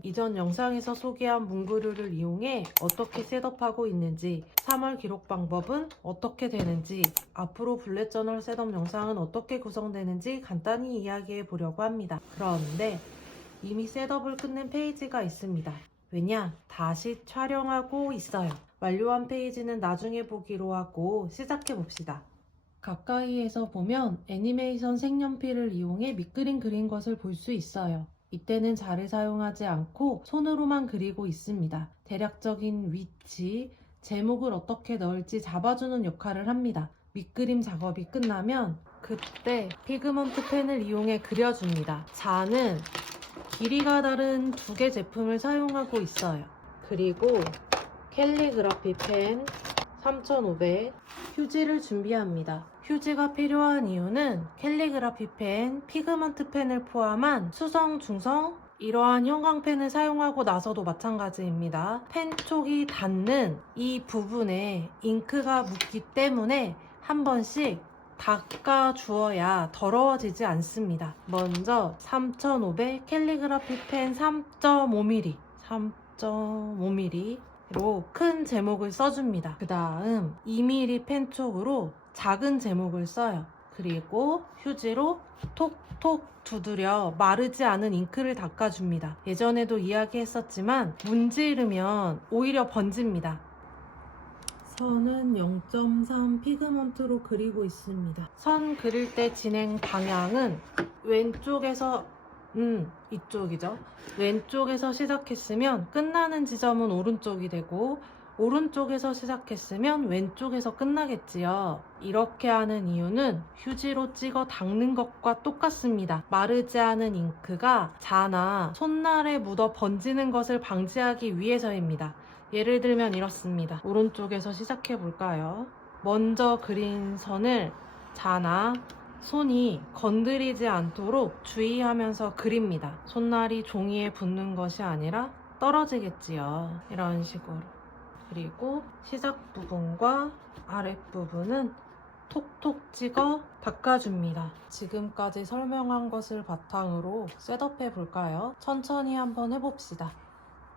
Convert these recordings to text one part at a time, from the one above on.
이유는 이전 영상에서 소개한 문구류를 이용해 어떻게 셋업하고 있는지, 3월 기록 방법은 어떻게 되는지, 앞으로 블렛 저널 셋업 영상은 어떻게 구성되는지 간단히 이야기해 보려고 합니다. 그런데 이미 셋업을 끝낸 페이지가 있습니다. 왜냐? 다시 촬영하고 있어요. 완료한 페이지는 나중에 보기로 하고 시작해 봅시다. 가까이에서 보면 애니메이션 색연필을 이용해 밑그림 그린 것을 볼 수 있어요. 이때는 자를 사용하지 않고 손으로만 그리고 있습니다. 대략적인 위치, 제목을 어떻게 넣을지 잡아주는 역할을 합니다. 밑그림 작업이 끝나면 그때 피그먼트 펜을 이용해 그려줍니다. 자는 길이가 다른 두 개 제품을 사용하고 있어요. 그리고 캘리그라피 펜 3500, 휴지를 준비합니다. 휴지가 필요한 이유는 캘리그라피 펜, 피그먼트 펜을 포함한 수성, 중성, 이러한 형광펜을 사용하고 나서도 마찬가지입니다. 펜 촉이 닿는 이 부분에 잉크가 묻기 때문에 한 번씩 닦아 주어야 더러워지지 않습니다. 먼저 3500 캘리그라피 펜 3.5mm 로 큰 제목을 써줍니다. 그 다음 2mm 펜촉으로 작은 제목을 써요. 그리고 휴지로 톡톡 두드려 마르지 않은 잉크를 닦아줍니다. 예전에도 이야기했었지만 문지르면 오히려 번집니다. 선은 0.3 피그먼트로 그리고 있습니다. 선 그릴 때 진행 방향은 왼쪽에서 이쪽이죠. 왼쪽에서 시작했으면 끝나는 지점은 오른쪽이 되고, 오른쪽에서 시작했으면 왼쪽에서 끝나겠지요. 이렇게 하는 이유는 휴지로 찍어 닦는 것과 똑같습니다. 마르지 않은 잉크가 자나 손날에 묻어 번지는 것을 방지하기 위해서입니다. 예를 들면 이렇습니다. 오른쪽에서 시작해 볼까요? 먼저 그린 선을 자나 손이 건드리지 않도록 주의하면서 그립니다. 손날이 종이에 붙는 것이 아니라 떨어지겠지요. 이런 식으로. 그리고 시작 부분과 아랫부분은 톡톡 찍어 닦아줍니다. 지금까지 설명한 것을 바탕으로 셋업해 볼까요? 천천히 한번 해봅시다.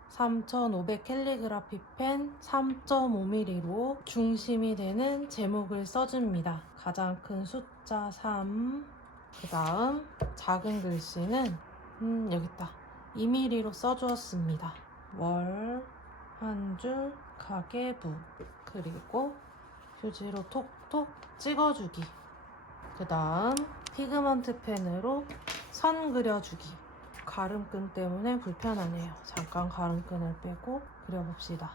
3500 캘리그라피 펜 3.5mm로 중심이 되는 제목을 써줍니다. 가장 큰 숫자 3, 그 다음 작은 글씨는 여기 있다. 2mm로 써주었습니다. 월, 한 줄, 가계부, 그리고 휴지로 톡톡 찍어주기. 그 다음 피그먼트 펜으로 선 그려주기. 가름끈 때문에 불편하네요. 잠깐 가름끈을 빼고 그려봅시다.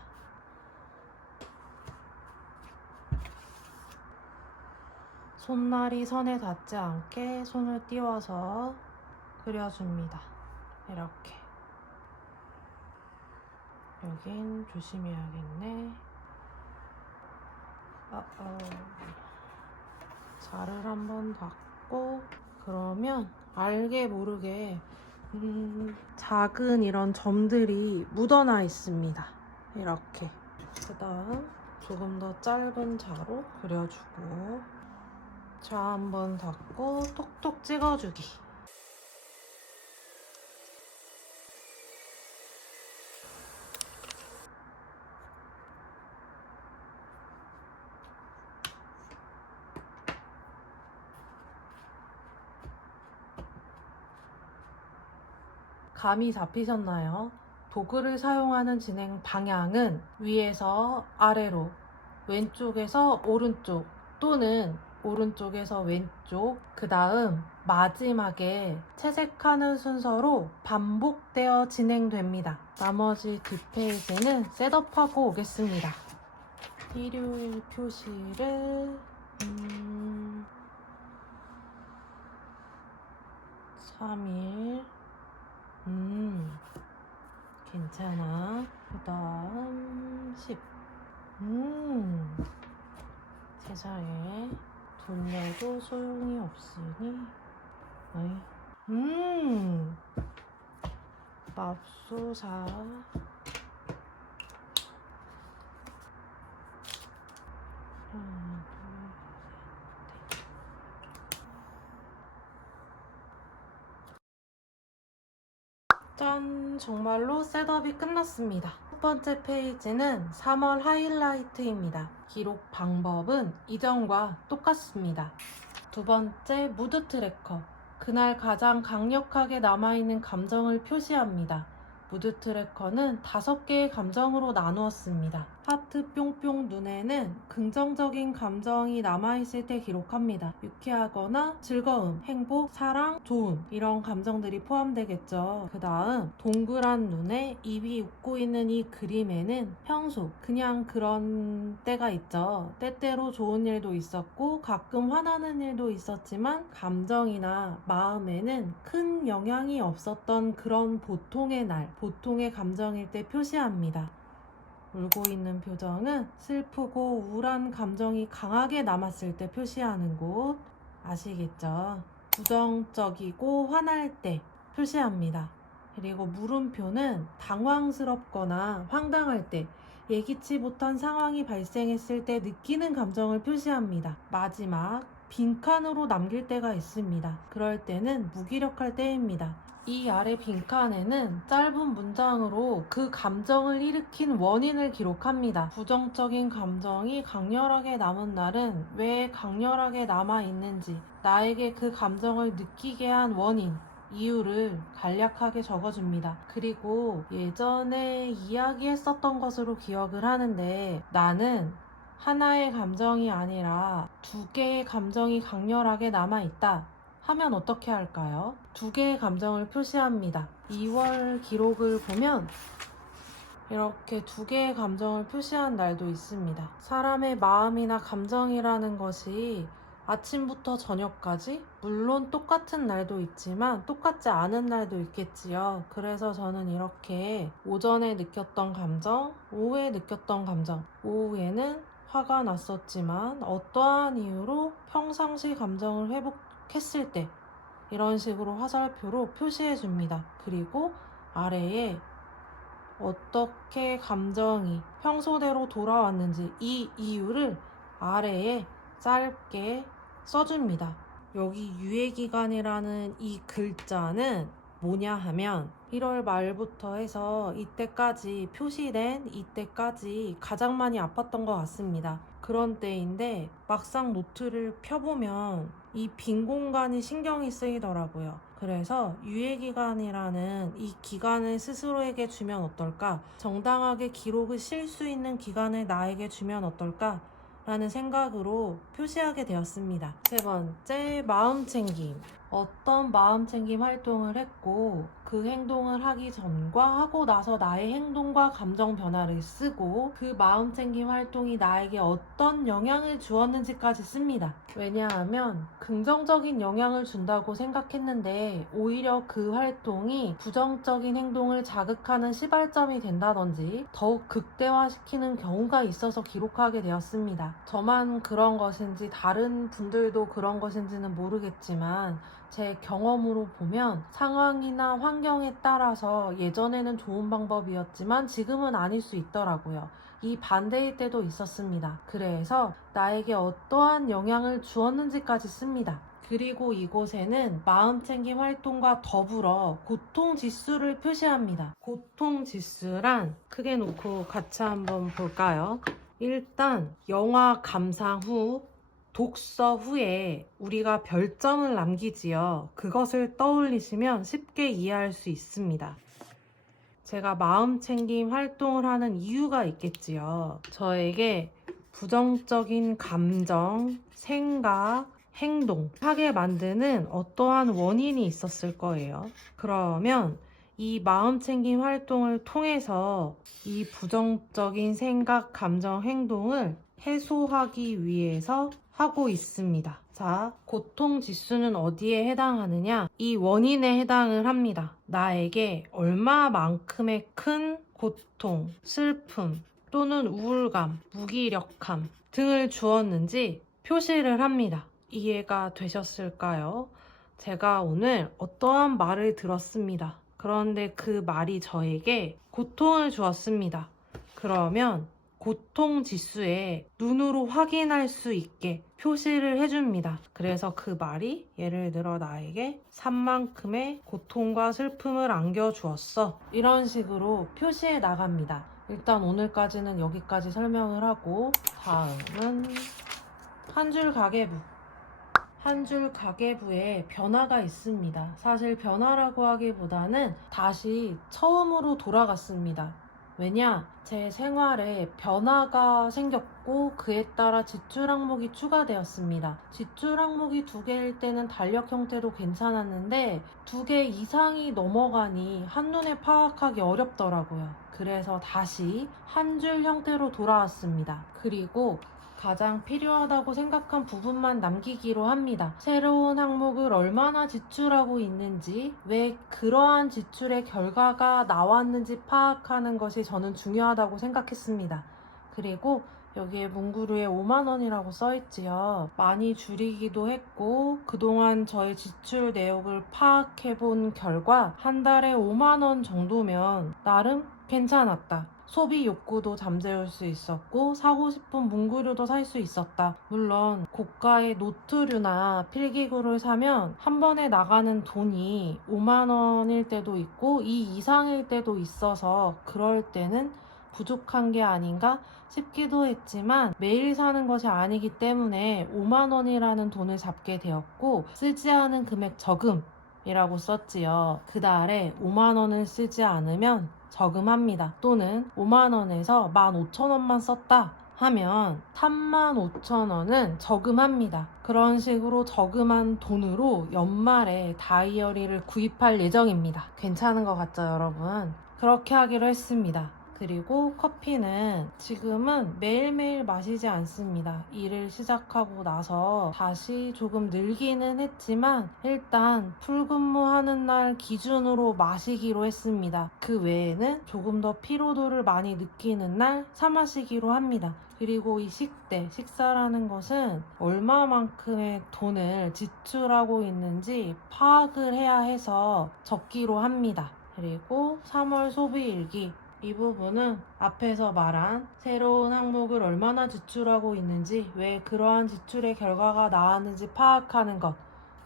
손날이 선에 닿지 않게 손을 띄워서 그려줍니다. 이렇게. 여긴 조심해야겠네. 자를 한번 닦고, 그러면 알게 모르게 작은 이런 점들이 묻어나 있습니다. 이렇게. 그 다음 조금 더 짧은 자로 그려주고, 자 한번 닦고 톡톡 찍어주기. 감이 잡히셨나요? 도구를 사용하는 진행 방향은 위에서 아래로, 왼쪽에서 오른쪽 또는 오른쪽에서 왼쪽, 그 다음 마지막에 채색하는 순서로 반복되어 진행됩니다. 나머지 뒷페이지는 셋업하고 오겠습니다. 일요일 표시를 3일 괜찮아. 그 다음 10. 세상에 돌려도 소용이 없으니. 맙소사. 짠! 정말로 셋업이 끝났습니다. 첫 번째 페이지는 3월 하이라이트입니다. 기록 방법은 이전과 똑같습니다. 두 번째 무드 트래커. 그날 가장 강력하게 남아있는 감정을 표시합니다. 무드 트래커는 5개의 감정으로 나누었습니다. 하트 뿅뿅 눈에는 긍정적인 감정이 남아있을 때 기록합니다. 유쾌하거나 즐거움, 행복, 사랑, 좋음 이런 감정들이 포함되겠죠. 그 다음 동그란 눈에 입이 웃고 있는 이 그림에는 평소 그냥 그런 때가 있죠. 때때로 좋은 일도 있었고 가끔 화나는 일도 있었지만 감정이나 마음에는 큰 영향이 없었던 그런 보통의 날, 보통의 감정일 때 표시합니다. 울고 있는 표정은 슬프고 우울한 감정이 강하게 남았을 때 표시하는 곳 아시겠죠? 부정적이고 화날 때 표시합니다. 그리고 물음표는 당황스럽거나 황당할 때 예기치 못한 상황이 발생했을 때 느끼는 감정을 표시합니다. 마지막 빈칸으로 남길 때가 있습니다. 그럴 때는 무기력할 때입니다. 이 아래 빈칸에는 짧은 문장으로 그 감정을 일으킨 원인을 기록합니다. 부정적인 감정이 강렬하게 남은 날은 왜 강렬하게 남아있는지, 나에게 그 감정을 느끼게 한 원인, 이유를 간략하게 적어줍니다. 그리고 예전에 이야기했었던 것으로 기억을 하는데 나는 하나의 감정이 아니라 2개의 감정이 강렬하게 남아있다. 하면 어떻게 할까요? 2개의 감정을 표시합니다. 2월 기록을 보면 이렇게 2개의 감정을 표시한 날도 있습니다. 사람의 마음이나 감정이라는 것이 아침부터 저녁까지 물론 똑같은 날도 있지만 똑같지 않은 날도 있겠지요. 그래서 저는 이렇게 오전에 느꼈던 감정, 오후에 느꼈던 감정, 오후에는 화가 났었지만 어떠한 이유로 평상시 감정을 회복했을 때 이런 식으로 화살표로 표시해 줍니다. 그리고 아래에 어떻게 감정이 평소대로 돌아왔는지 이 이유를 아래에 짧게 써줍니다. 여기 유예기간이라는 이 글자는 뭐냐 하면 1월 말부터 해서 이때까지 표시된 이때까지 가장 많이 아팠던 것 같습니다. 그런 때인데 막상 노트를 펴보면 이 빈 공간이 신경이 쓰이더라고요. 그래서 유예기간이라는 이 기간을 스스로에게 주면 어떨까? 정당하게 기록을 실 수 있는 기간을 나에게 주면 어떨까? 라는 생각으로 표시하게 되었습니다. 세 번째, 마음챙김. 어떤 마음챙김 활동을 했고 그 행동을 하기 전과 하고 나서 나의 행동과 감정 변화를 쓰고 그 마음챙김 활동이 나에게 어떤 영향을 주었는지까지 씁니다. 왜냐하면 긍정적인 영향을 준다고 생각했는데 오히려 그 활동이 부정적인 행동을 자극하는 시발점이 된다든지 더욱 극대화시키는 경우가 있어서 기록하게 되었습니다. 저만 그런 것인지 다른 분들도 그런 것인지는 모르겠지만 제 경험으로 보면 상황이나 환경에 따라서 예전에는 좋은 방법이었지만 지금은 아닐 수 있더라고요. 이 반대일 때도 있었습니다. 그래서 나에게 어떠한 영향을 주었는지까지 씁니다. 그리고 이곳에는 마음챙김 활동과 더불어 고통지수를 표시합니다. 고통지수란 크게 놓고 같이 한번 볼까요? 일단 영화 감상 후 독서 후에 우리가 별점을 남기지요. 그것을 떠올리시면 쉽게 이해할 수 있습니다. 제가 마음챙김 활동을 하는 이유가 있겠지요. 저에게 부정적인 감정, 생각, 행동 하게 만드는 어떠한 원인이 있었을 거예요. 그러면 이 마음챙김 활동을 통해서 이 부정적인 생각, 감정, 행동을 해소하기 위해서 하고 있습니다. 자, 고통지수는 어디에 해당하느냐? 이 원인에 해당을 합니다. 나에게 얼마만큼의 큰 고통, 슬픔 또는 우울감, 무기력함 등을 주었는지 표시를 합니다. 이해가 되셨을까요? 제가 오늘 어떠한 말을 들었습니다. 그런데 그 말이 저에게 고통을 주었습니다. 그러면 고통 지수에 눈으로 확인할 수 있게 표시를 해줍니다. 그래서 그 말이 예를 들어 나에게 산만큼의 고통과 슬픔을 안겨주었어. 이런 식으로 표시해 나갑니다. 일단 오늘까지는 여기까지 설명을 하고 다음은 한 줄 가계부. 한 줄 가계부에 변화가 있습니다. 사실 변화라고 하기보다는 다시 처음으로 돌아갔습니다. 왜냐? 제 생활에 변화가 생겼고 그에 따라 지출 항목이 추가되었습니다. 지출 항목이 2개일 때는 달력 형태도 괜찮았는데 2개 이상이 넘어가니 한눈에 파악하기 어렵더라고요. 그래서 다시 한 줄 형태로 돌아왔습니다. 그리고 가장 필요하다고 생각한 부분만 남기기로 합니다. 새로운 항목을 얼마나 지출하고 있는지, 왜 그러한 지출의 결과가 나왔는지 파악하는 것이 저는 중요하다고 생각했습니다. 그리고 여기에 문구류에 5만원이라고 써있지요. 많이 줄이기도 했고 그동안 저의 지출 내역을 파악해본 결과 한 달에 5만원 정도면 나름 괜찮았다. 소비 욕구도 잠재울 수 있었고 사고 싶은 문구류도 살 수 있었다. 물론 고가의 노트류나 필기구를 사면 한 번에 나가는 돈이 5만 원일 때도 있고 이 이상일 때도 있어서 그럴 때는 부족한 게 아닌가 싶기도 했지만 매일 사는 것이 아니기 때문에 5만 원이라는 돈을 잡게 되었고 쓰지 않은 금액 저금이라고 썼지요. 그 달에 5만 원을 쓰지 않으면 저금합니다. 또는 5만 원에서 15,000원만 썼다 하면 35,000원은 저금합니다. 그런 식으로 저금한 돈으로 연말에 다이어리를 구입할 예정입니다. 괜찮은 것 같죠, 여러분? 그렇게 하기로 했습니다. 그리고 커피는 지금은 매일매일 마시지 않습니다. 일을 시작하고 나서 다시 조금 늘기는 했지만 일단 풀근무하는 날 기준으로 마시기로 했습니다. 그 외에는 조금 더 피로도를 많이 느끼는 날 사 마시기로 합니다. 그리고 이 식사라는 것은 얼마만큼의 돈을 지출하고 있는지 파악을 해야 해서 적기로 합니다. 그리고 3월 소비일기. 이 부분은 앞에서 말한 새로운 항목을 얼마나 지출하고 있는지, 왜 그러한 지출의 결과가 나왔는지 파악하는 것,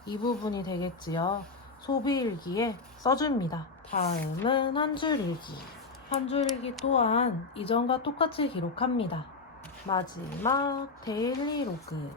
이 부분이 되겠지요. 소비일기에 써줍니다. 다음은 한 줄일기. 한 줄일기 또한 이전과 똑같이 기록합니다. 마지막 데일리 로그.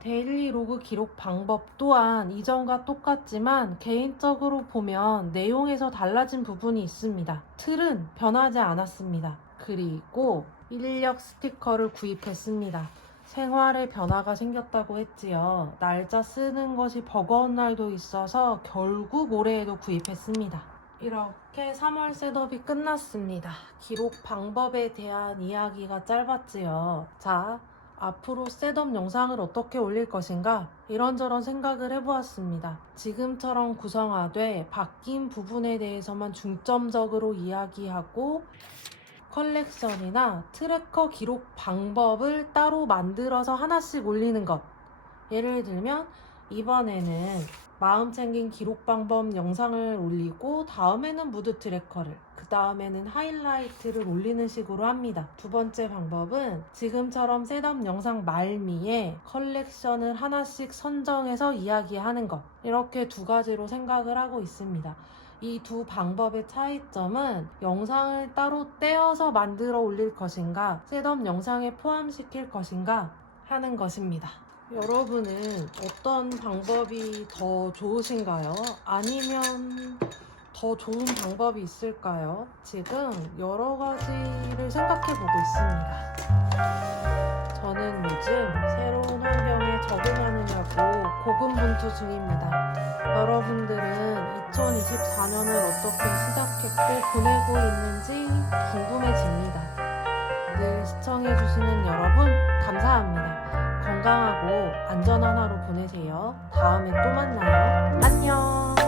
데일리 로그 기록 방법 또한 이전과 똑같지만 개인적으로 보면 내용에서 달라진 부분이 있습니다. 틀은 변하지 않았습니다. 그리고 인력 스티커를 구입했습니다. 생활에 변화가 생겼다고 했지요. 날짜 쓰는 것이 버거운 날도 있어서 결국 올해에도 구입했습니다. 이렇게 3월 셋업이 끝났습니다. 기록 방법에 대한 이야기가 짧았지요. 자, 앞으로 셋업 영상을 어떻게 올릴 것인가 이런저런 생각을 해보았습니다. 지금처럼 구성화돼 바뀐 부분에 대해서만 중점적으로 이야기하고 컬렉션이나 트래커 기록 방법을 따로 만들어서 하나씩 올리는 것. 예를 들면 이번에는 마음 챙긴 기록 방법 영상을 올리고 다음에는 무드 트래커를, 그 다음에는 하이라이트를 올리는 식으로 합니다. 두 번째 방법은 지금처럼 셋업 영상 말미에 컬렉션을 하나씩 선정해서 이야기하는 것. 이렇게 2가지로 생각을 하고 있습니다. 이 두 방법의 차이점은 영상을 따로 떼어서 만들어 올릴 것인가, 셋업 영상에 포함시킬 것인가 하는 것입니다. 여러분은 어떤 방법이 더 좋으신가요? 아니면 더 좋은 방법이 있을까요? 지금 여러 가지를 생각해 보고 있습니다. 저는 요즘 새로운 환경에 적응하느냐고 고군분투 중입니다. 여러분들은 2024년을 어떻게 시작했고 보내고 있는지 궁금해집니다. 늘 시청해주시는 여러분 감사합니다. 건강하고 안전한 하루 보내세요. 다음에 또 만나요. 안녕.